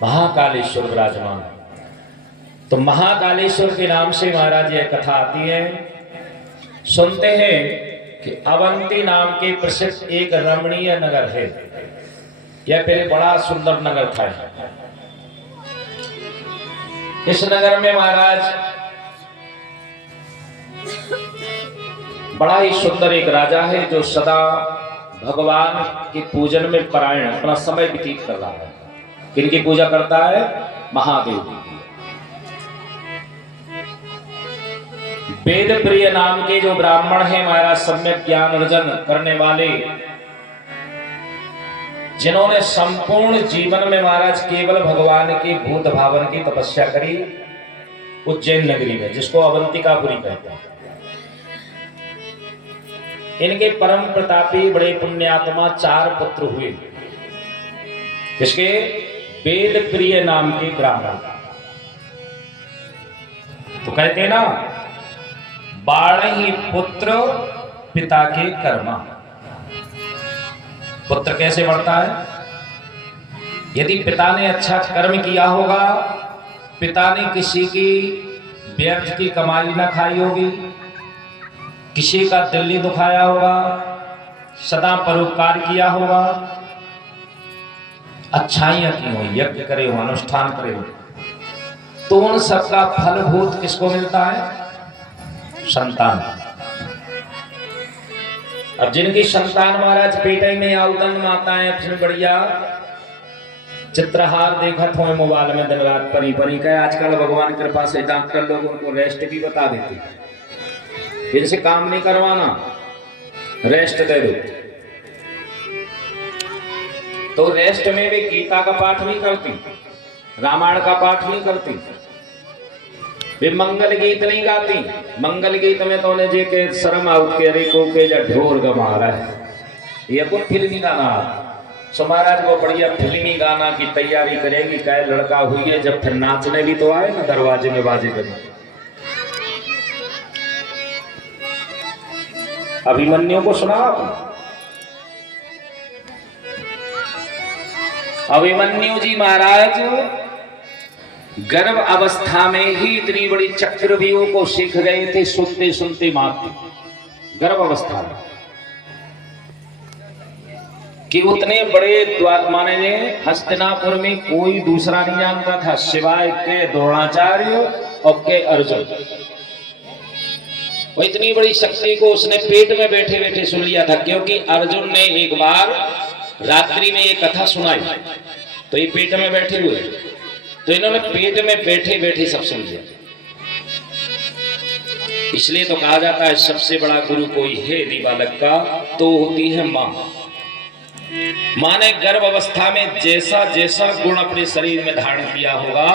महाकालेश्वर विराजमान। तो महाकालेश्वर के नाम से महाराज यह कथा आती है। सुनते हैं कि अवंती नाम के प्रसिद्ध एक रमणीय नगर है। यह पहले बड़ा सुंदर नगर था। इस नगर में महाराज बड़ा ही सुंदर एक राजा है जो सदा भगवान के पूजन में परायण अपना समय व्यतीत कर रहा है। किनकी पूजा करता है? महादेव की। वेद प्रिय नाम के जो ब्राह्मण हैं महाराज, सम्यक ज्ञान अर्जन करने वाले, जिन्होंने संपूर्ण जीवन में महाराज केवल भगवान के भूत भावन की तपस्या करी उज्जैन नगरी में, जिसको अवंतिकापुरी कहते हैं। इनके परम प्रतापी बड़े पुण्यात्मा 4 पुत्र हुए। इसके वेद प्रिय नाम के ब्राह्मण। तो कहते ना, 12 ही पुत्र पिता के कर्मा। पुत्र कैसे बढ़ता है? यदि पिता ने अच्छा कर्म किया होगा, पिता ने किसी की व्यर्थ की कमाई ना खाई होगी, किसी का दिल नहीं दुखाया होगा, सदा परोपकार किया होगा, अच्छाइयां की हो, यज्ञ करे हो, अनुष्ठान करे हो, तो उन सबका फलभूत किसको मिलता है? संतान। अब जिनकी संतान महाराज पेटे में आउदन माताएं अपने बढ़िया चित्रहार देखत हो मोबाइल में दिन रात परी परी का। आजकल भगवान कृपा से डॉक्टर लोग उनको रेस्ट भी बता देते, इनसे काम नहीं करवाना, रेस्ट दे दो। तो रेस्ट में भी गीता का पाठ नहीं करती, रामायण का पाठ नहीं करती, वे मंगल गीत नहीं गाती। मंगल गीत में तो उन्हें जे के शर्म आउट के रे को के जा ढोर गमा रहा है। ये कौन फिल्मी गाना? सो महाराज वो बढ़िया फिल्मी गाना की तैयारी करेगी। क्या लड़का हुई है, जब फिर नाचने भी तो आए ना, दरवाजे में बाजे बजे। अभिमन्यु को सुना आपने? अभिमन्यु जी महाराज गर्भ अवस्था में ही इतनी बड़ी चक्रव्यूह को सीख गए थे, सुनते सुनते मात्र गर्भ अवस्था में, कि उतने बड़े द्वार माने ने हस्तिनापुर में कोई दूसरा नहीं जानता था सिवाय के द्रोणाचार्य और के अर्जुन। वो इतनी बड़ी शक्ति को उसने पेट में बैठे बैठे सुन लिया था, क्योंकि अर्जुन ने एक बार रात्रि में ये कथा सुनाई, तो ये पेट में बैठे हुए, तो इन्होंने पेट में बैठे बैठे सब सुन लिया। इसलिए तो कहा जाता है सबसे बड़ा गुरु कोई है यदि बालक का, तो होती है मां। मां ने गर्भ अवस्था में जैसा जैसा गुण अपने शरीर में धारण किया होगा,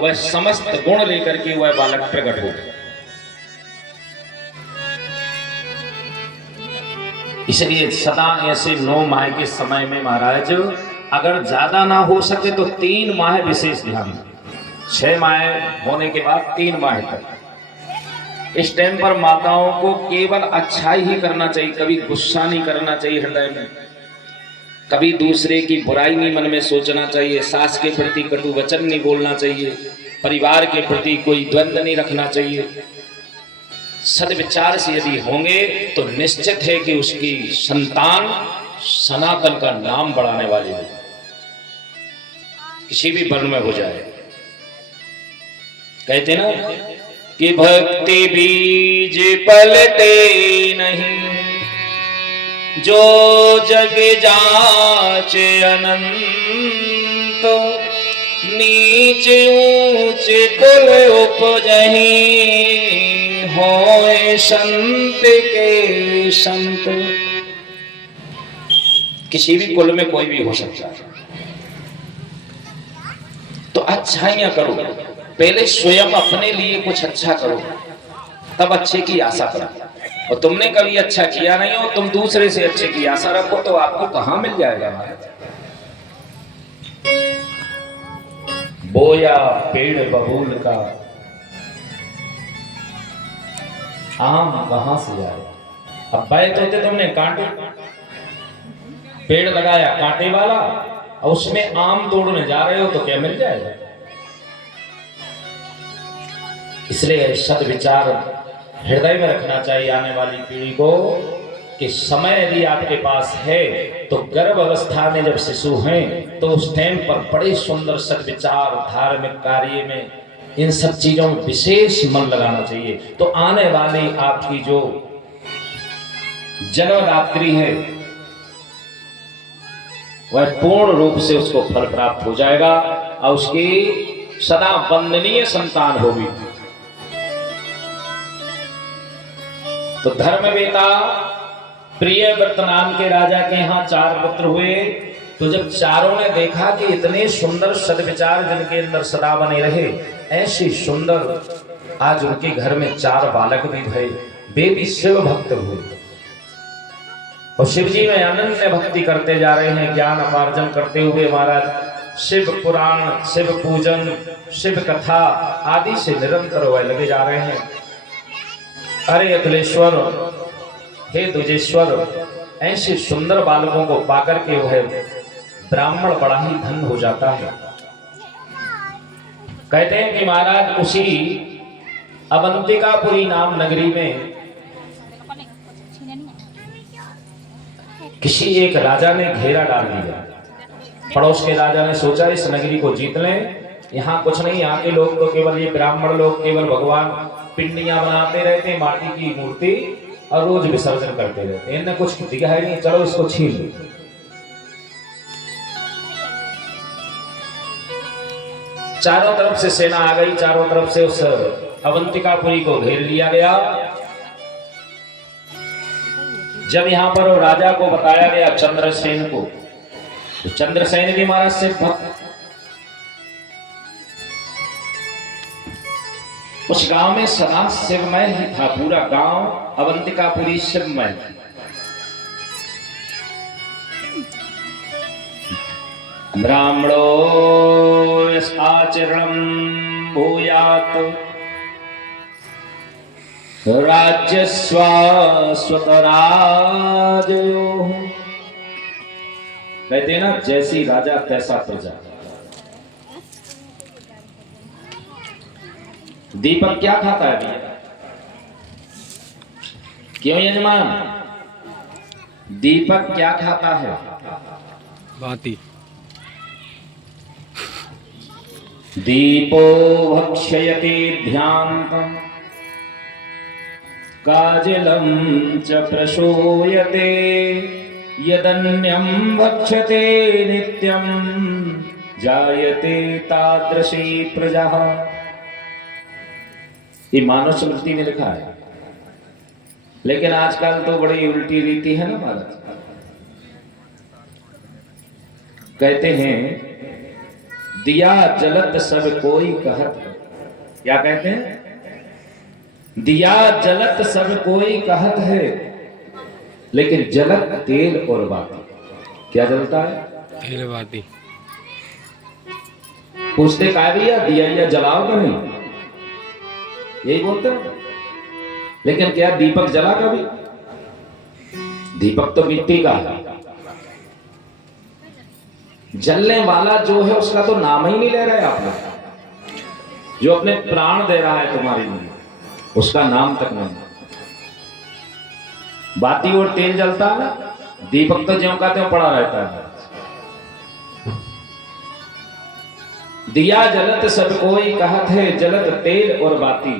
वह समस्त गुण लेकर के वह बालक प्रकट होगा। इसलिए सदा ऐसे 9 माह के समय में महाराज अगर ज्यादा ना हो सके तो 3 माह विशेष ध्यान, 6 माह होने के बाद 3 माह तक इस टाइम पर माताओं को केवल अच्छाई ही करना चाहिए, कभी गुस्सा नहीं करना चाहिए हृदय में, कभी दूसरे की बुराई नहीं मन में सोचना चाहिए, सास के प्रति कटु वचन नहीं बोलना चाहिए, परिवार के प्रति कोई द्वंद्व नहीं रखना चाहिए। सद्विचार से यदि होंगे तो निश्चित है कि उसकी संतान सनातन का नाम बढ़ाने वाली है, किसी भी वर्ण में हो जाए। कहते ना कि भक्ति बीज पलटे नहीं, जो जग जाचे अनंत, नीच ऊंच कुल उपजहीं, होए संत के संत। किसी भी कुल में कोई भी हो सकता है। तो अच्छाइयां करो, पहले स्वयं अपने लिए कुछ अच्छा करो, तब अच्छे की आशा करो। और तुमने कभी अच्छा किया नहीं हो, तुम दूसरे से अच्छे की आशा रखो, तो आपको कहां मिल जाएगा महाराज। बोया पेड़ बबूल का, आम कहां से आए। अब बैत होते तुमने कांटे, पेड़ लगाया कांटे वाला और उसमें आम तोड़ने जा रहे हो तो क्या मिल जाएगा। इसलिए सद्विचार हृदय में रखना चाहिए आने वाली पीढ़ी को कि समय यदि आपके पास है तो गर्भ अवस्था में जब शिशु हैं तो उस टाइम पर बड़े सुंदर सद्विचार, धार्मिक कार्य में, इन सब चीजों में विशेष मन लगाना चाहिए। तो आने वाली आपकी जो जन्मदात्री है वह पूर्ण रूप से उसको फल प्राप्त हो जाएगा और उसकी सदा वंदनीय संतान होगी। तो धर्मवेता प्रियव्रत नाम के राजा के यहाँ 4 पुत्र हुए। तो जब चारों ने देखा कि इतने सुंदर सद्विचार जिनके अंदर सदा बने रहे, ऐसी सुंदर आज उनके घर में 4 बालक भी भये, वे भी शिव भक्त हुए और शिव जी में अनन्य भक्ति करते जा रहे हैं। ज्ञान अपार्जन करते हुए महाराज शिव पुराण, शिव पूजन, शिव कथा आदि से निरंतर वह लगे जा रहे हैं। अरे अखिलेश्वर, हे द्विजेश्वर, ऐसे सुंदर बालकों को पाकर के वह ब्राह्मण बड़ा ही धन हो जाता है। कहते हैं कि महाराज उसी अवंतिकापुरी नाम नगरी में किसी एक राजा ने घेरा डाल दिया। पड़ोस के राजा ने सोचा इस नगरी को जीत लें, यहाँ कुछ नहीं, यहाँ के लोग तो केवल ये ब्राह्मण लोग केवल भगवान पिंडियां बनाते रहते, माटी की मूर्ति, और रोज विसर्जन करते रहते, इनने कुछ दिखा है नहीं, चलो इसको छीन लो। चारों तरफ से सेना आ गई, चारों तरफ से उस अवंतिकापुरी को घेर लिया गया। जब यहां पर राजा को बताया गया चंद्रसेन को, तो चंद्रसेन भी महाराज से भक्त, उस गांव में सदा शिवमय ही था, पूरा गांव अवंतिकापुरी शिवमय। ब्राह्मणो आचरणं भूयात् राज्यस्वा स्वतराजयो। कहते हैं ना, जैसी राजा तैसा प्रजा। दीपक क्या खाता है भैया? क्यों यजमान, दीपक क्या खाता है? बाती। दीपो भक्षयति ध्यान्तम् काजलं च प्रशोयते यदन्यं भक्षते नित्यं जायते तादृशी प्रजा। ये मानव स्मृति में लिखा है, लेकिन आजकल तो बड़ी उल्टी रीति है ना महाराज। कहते हैं दिया जलत सब कोई कहत, क्या कहते हैं? दिया जलत सब कोई कहत है, लेकिन जलत तेल और बाती। क्या जलता है? तेल बाती। पूछते का भैया दिया या जलाओ तो नहीं, यही बोलते हैं। लेकिन क्या दीपक जला कभी? दीपक तो मिट्टी का है, जलने वाला जो है उसका तो नाम ही नहीं ले रहे आप लोग। जो अपने प्राण दे रहा है तुम्हारे लिए, उसका नाम तक नहीं। बाती और तेल जलता है, दीपक तो ज्यों का त्यों पड़ा रहता है। दिया जलत सब कोई कहत है, जलत तेल और बाती।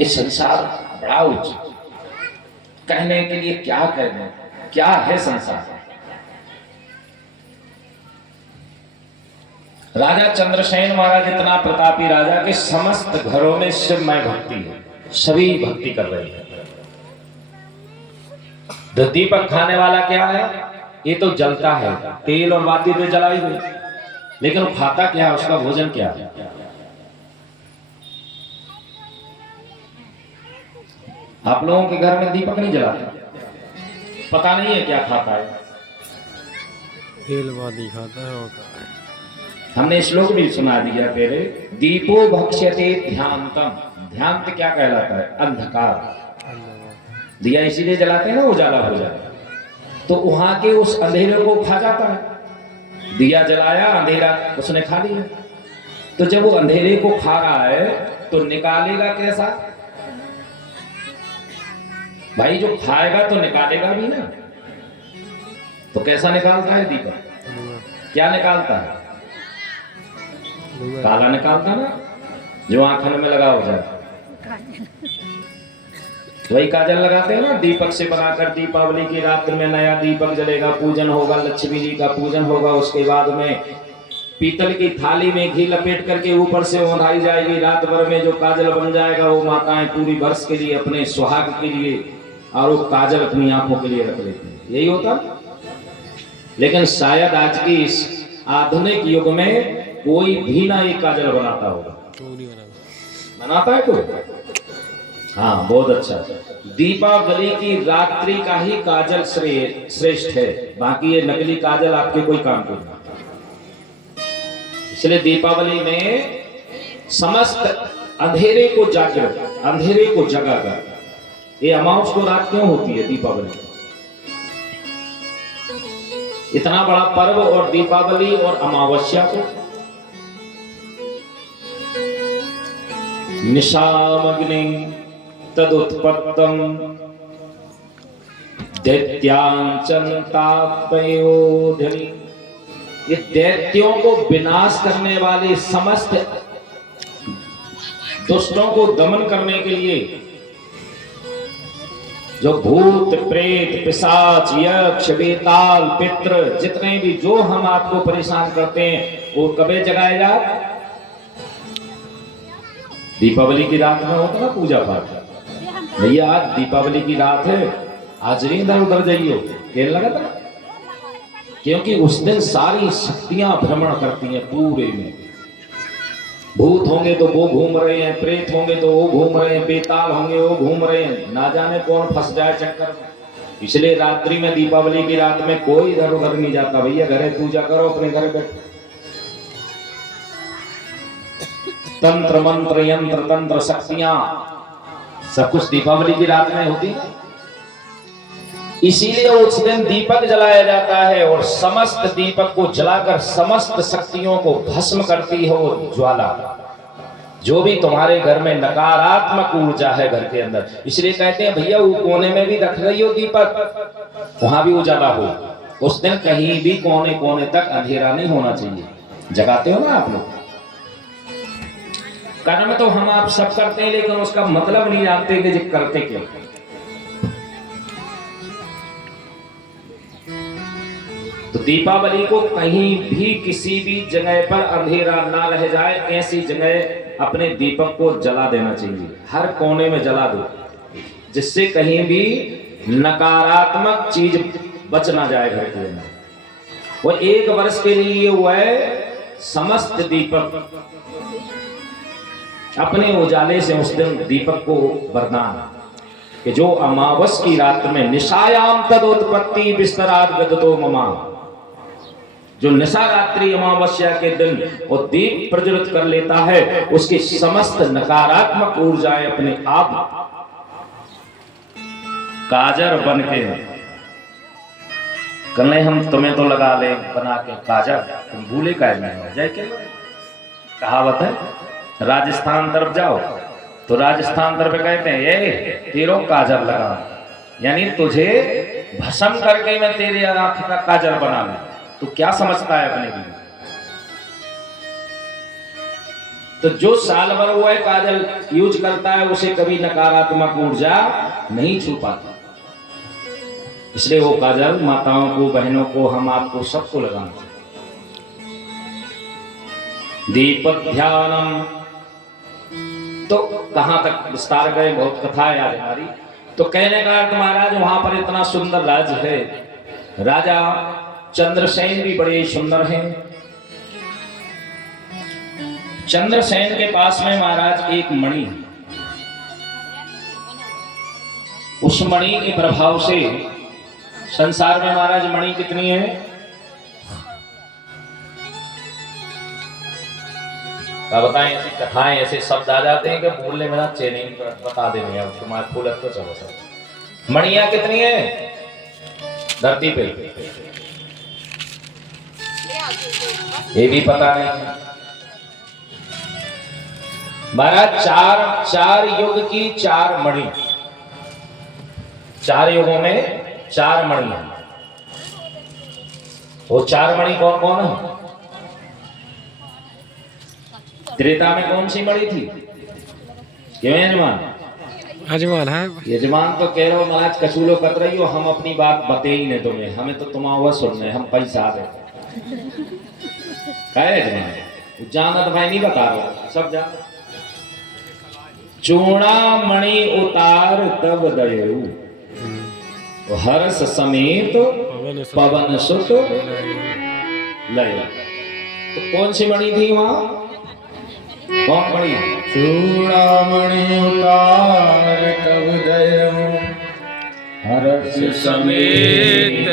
ये संसार बड़ा उच्च, कहने के लिए क्या कहने, क्या है संसार। राजा चंद्रसेन महाराज इतना प्रतापी राजा के समस्त घरों में शिवमय भक्ति है, सभी भक्ति कर रहे हैं। तो दीपक खाने वाला क्या है? ये तो जलता है, तेल और बाती तो जलाई गई, लेकिन वो खाता क्या है, उसका भोजन क्या है? आप लोगों के घर में दीपक नहीं जलाते, पता नहीं है क्या खाता है। तेल बाती खाता है। हमने श्लोक भी सुना दिया पहले, दीपो भक्ष्यते ध्यान्तम। ध्यांत क्या कहलाता है? अंधकार। दिया इसीलिए जलाते हैं ना, उजाला हो जाए। तो वहां के उस अंधेरे को खा जाता है। दिया जलाया, अंधेरा उसने खा लिया। तो जब वो अंधेरे को खा रहा है तो निकालेगा कैसा? भाई जो खाएगा तो निकालेगा भी ना। तो कैसा निकालता है दीपक? क्या निकालता है? काला निकालता ना, जो आंखन में लगा हो जाए। वही काजल लगाते हैं ना, दीपक से बनाकर। दीपावली की रात्रि में नया दीपक जलेगा, पूजन होगा, लक्ष्मी जी का पूजन होगा। उसके बाद में पीतल की थाली में घी लपेट करके ऊपर से ओंधाई जाएगी। रात भर में जो काजल बन जाएगा वो माताएं पूरी वर्ष के लिए, अपने सुहाग के लिए, और वो काजल अपनी आंखों के लिए रख लेती हैं। यही होता। लेकिन शायद आज की इस आधुनिक युग में कोई भी ना ये काजल बनाता होगा। बनाता है कोई? हाँ, बहुत अच्छा। दीपावली की रात्रि का ही काजल श्रेष्ठ है, बाकी ये नकली काजल आपके कोई काम के नहीं। इसलिए दीपावली में समस्त अंधेरे को जागृत, अंधेरे को जगाकर। ये अमावस को रात क्यों होती है दीपावली? इतना बड़ा पर्व और दीपावली और अमावस्या को निशामग्नि तदुत्पत्तम दैत्यांचन्तापयोधनि। ये दैत्यों को विनाश करने वाले, समस्त दुष्टों को दमन करने के लिए जो भूत प्रेत पिशाच यक्ष बेताल पितृ जितने भी जो हम आपको परेशान करते हैं वो कभी जगाए जा? दीपावली की रात में होता ना पूजा पाठ। भैया आज दीपावली की रात है, आज नहीं इधर उधर जाइयो, खेल लगा था। क्योंकि उस दिन सारी शक्तियां भ्रमण करती हैं पूरे में। भूत होंगे तो वो घूम रहे हैं, प्रेत होंगे तो वो घूम रहे हैं, बेताल होंगे वो घूम रहे हैं, ना जाने कौन फंस जाए चक्कर में। इसलिए रात्रि में, दीपावली की रात में कोई इधर उधर नहीं जाता। भैया घरे पूजा करो, अपने घर बैठो। तंत्र मंत्र यंत्र तंत्र शक्तियां सब कुछ दीपावली की रात में होती है। इसीलिए उस दिन दीपक जलाया जाता है और समस्त दीपक को जलाकर समस्त शक्तियों को भस्म करती है वो ज्वाला। जो भी तुम्हारे घर में नकारात्मक ऊर्जा है घर के अंदर, इसलिए कहते हैं भैया वो कोने में भी रख रही हो दीपक, वहां भी उजाला हो। उस दिन कहीं भी कोने कोने तक अंधेरा नहीं होना चाहिए। जगाते हो ना आप लोग? कर्म तो हम आप सब करते हैं, लेकिन उसका मतलब नहीं जानते कि जो करते क्यों। तो दीपावली को कहीं भी किसी भी जगह पर अंधेरा ना रह जाए, ऐसी जगह अपने दीपक को जला देना चाहिए। हर कोने में जला दो, जिससे कहीं भी नकारात्मक चीज बच ना जाए घर के अंदर। वो 1 वर्ष के लिए वो है समस्त दीपक अपने उजाले से उस दिन दीपक को वरदान कि जो अमावस की रात में निशायाम तदोत्पत्ति विस्तराद गदतो ममा, जो निशा रात्रि अमावस्या के दिन वो दीप प्रज्वलित कर लेता है, उसकी समस्त नकारात्मक ऊर्जाएं अपने आप काजर बन के, कल हम तुम्हें तो लगा ले बना के काजर, तुम भूले का जय के कहावत है। राजस्थान तरफ जाओ तो राजस्थान तरफ कहते हैं ये तेरो काजर लगा, यानी तुझे भस्म करके मैं तेरे आंख का काजर बना लूं। तो क्या समझता है अपने लिए? तो जो साल भर वो है काजल यूज करता है, उसे कभी नकारात्मक ऊर्जा नहीं छू पाती। इसलिए वो काजल माताओं को, बहनों को, हम आपको सबको लगाना चाहिए। दीपक ध्यानम, तो कहां तक विस्तार गए, बहुत कथाएं आज हमारी। तो कहने का अर्थ महाराज वहां पर इतना सुंदर राज्य है, राजा चंद्रसेन भी बड़े सुंदर हैं। चंद्रसेन के पास में महाराज एक मणि है। उस मणि के प्रभाव से संसार में महाराज मणि कितनी है? बताएं, ऐसी कथाएं, ऐसे शब्द आ जाते हैं कि बोलने में ना चेनिंग बता देंगे अब तुम्हारे फूल तो चलो सब। मणियां कितनी है? धरती पे? ये भी पता नहीं। महाराज चार युग की चार मणि, चार युगों में चार मणि है। वो चार मणि कौन कौन है? त्रेता में कौन सी मणि थी? क्यों यजमान? यजमान है। यजमान तो कह रहे हो महाराज कचूलो कत रही हो, हम अपनी बात बते ही नहीं तुम्हें, हमें तो तुम हुआ सुनने, हम पैसा दे कहे यजमान जानत भाई नहीं बता रहा, सब जान। चूड़ामणि उतार तब दयऊ, हर्ष समेत पवन सुत लय। तो कौन सी मणि थी वहां? कौन मणि? चूड़ामणि उतार तब दयऊ, हर्ष समेत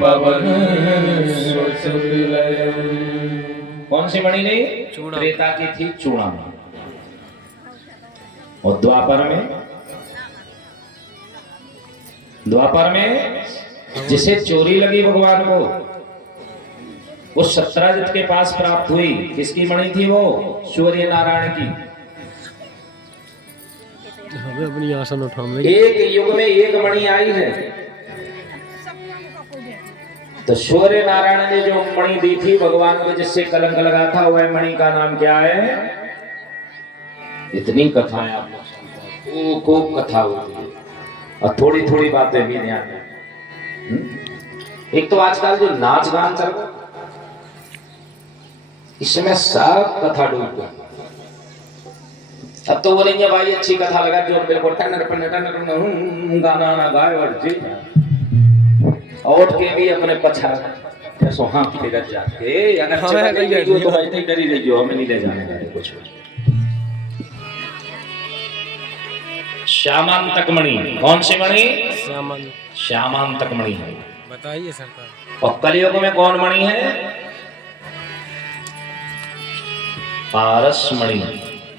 पवन सुत लयऊ। कौन सी मणि नहीं? त्रेता की थी चूड़ामणि। और द्वापर में जिसे चोरी लगी भगवान को, वो सत्यजित के पास प्राप्त हुई। किसकी मणि थी वो? सूर्य नारायण की। हमें अपनी आसन उठाने। एक युग में एक मणि आई है। तो सूर्य नारायण ने जो मणि दी थी भगवान को, जिससे कलंक लगा था, वह मणि का नाम क्या है? इतनी कथाएं आप लोग, खूब कथा होती है और थोड़ी थोड़ी बातें भी ध्यान में। एक तो आजकल जो नाच गान चल रहा, इसमें सब कथा डूब गई। अब तो बोलेंगे भाई अच्छी कथा लगा जो बिल्कुल गाना ना गाए और जी उठ के भी अपने पछा ऐसो हाँ फिर जाके अगर चला गई तो भाई नहीं डरी रही हो, हमें नहीं ले जाने वाले कुछ। श्यामांतक मणि, कौन सी मणि? श्यामांतक मणि है। बताइए सरकार। और कलयुग में कौन मणि है? पारस मणि।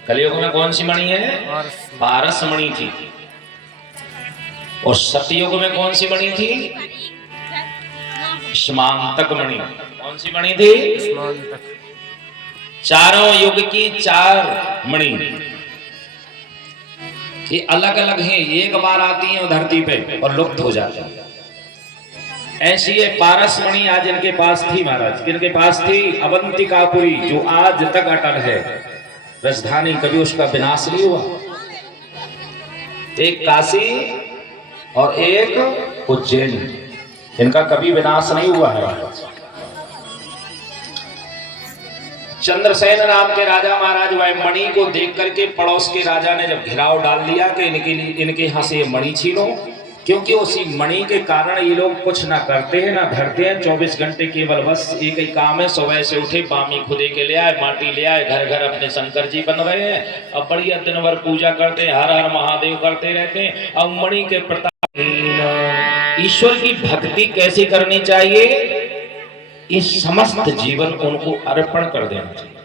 कलयुग में कौन सी मणि है? पारस मणि थी। और सतयुग में कौन सी मणि थी? स्मांतक मणि। कौन सी मणि थी? चारों युग की चार मणि ये अलग अलग हैं, एक बार आती हैं धरती पे और लुप्त हो जाती हैं। ऐसी ये पारस मणि आज इनके पास थी महाराज। किनके पास थी? अवंतिकापुरी, जो आज तक अटल है राजधानी, कभी उसका विनाश नहीं हुआ। एक काशी और एक उज्जैन, इनका कभी विनाश नहीं हुआ है। चंद्रसेन नाम के राजा महाराज वह मणि को देख करके पड़ोस के राजा ने जब घेराव डाल लिया कि इनके यहाँ से ये मणि छीनो, क्योंकि उसी मणि के कारण ये लोग कुछ ना करते हैं ना धरते हैं। 24 घंटे केवल बस एक ही काम है, सुबह से उठे बामी खुदे के ले आए, माटी ले आए, घर घर अपने शंकर जी बन रहे हैं। अब बढ़िया दिन भर पूजा करते हैं, हर हर महादेव करते रहते हैं। अब मणि के प्रताप ईश्वर की भक्ति कैसी करनी चाहिए? इस समस्त जीवन उनको अर्पण कर देना चाहिए।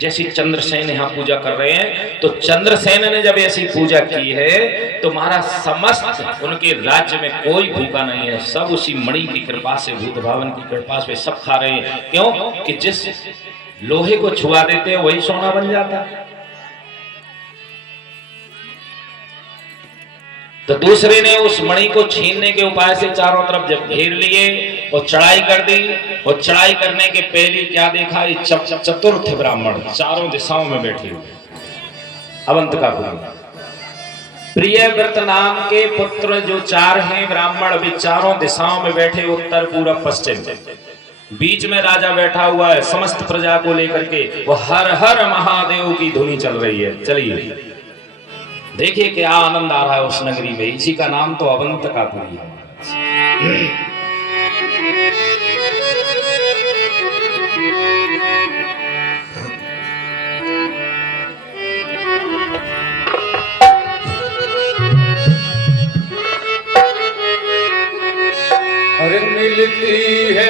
जैसे चंद्रसेन यहाँ पूजा कर रहे हैं, तो चंद्रसेन ने जब ऐसी पूजा की है तो महाराज समस्त उनके राज्य में कोई भूखा नहीं है, सब उसी मणि की कृपा से, भूत भावन की कृपा से सब खा रहे हैं। क्यों? कि जिस लोहे को छुआ देते हैं वही सोना बन जाता है। तो दूसरे ने उस मणि को छीनने के उपाय से चारों तरफ जब घेर लिए और चढ़ाई कर दी, और चढ़ाई करने के पहले क्या देखा? ये चतुर्थ ब्राह्मण चारों दिशाओं में बैठे हुए। अवंतिकापुरी प्रियव्रत नाम के पुत्र जो चार हैं ब्राह्मण, वे चारों दिशाओं में बैठे, उत्तर पूर्व पश्चिम। बीच में राजा बैठा हुआ है समस्त प्रजा को लेकर के, वो हर हर महादेव की धुनी चल रही है। चलिए देखिए क्या आनंद आ रहा है उस नगरी में। इसी का नाम तो अवंतिकापुरी है। अरे मिलती है